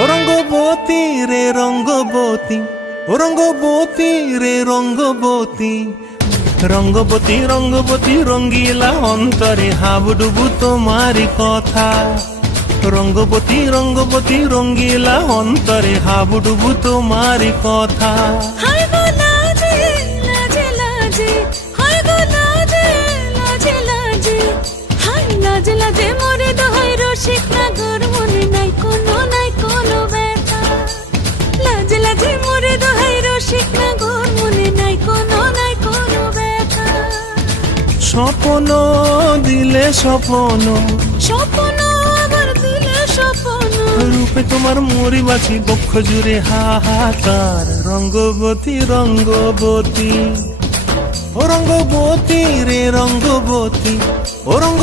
ও রঙ্গবতী রে রঙ্গবতী, ও রঙ্গবতী রে রঙ্গবতী, রঙ্গবতী রঙ্গবতী রঙ্গিলা অন্তরে হাবুডুবু তোমারি কথা। রঙ্গবতী রঙ্গবতী রঙ্গিলা অন্তরে হাবুডুবু তোমারি কথা। হায় গো লাজে লাজে লাজে, হায় গো লাজে লাজে লাজে, হায় লাজে লাজে মোরে দোহাই রসিক নাগর মনে নাই কোনো ব্যথা। লাজে লাজে মোরে দোহাই রসিক নাগর মনে নাই কোনো ব্যথা। স্বপ্ন দিলে স্বপ্ন, স্বপ্ন আবার দিলে স্বপ্ন, রূপে তোমার মরি বাছি বক্ষ জুড়ে হাহাকার। রঙ্গবতী রঙ্গবতী, ও রঙ্গবতী রে রঙ্গবতী, ও রঙ্গ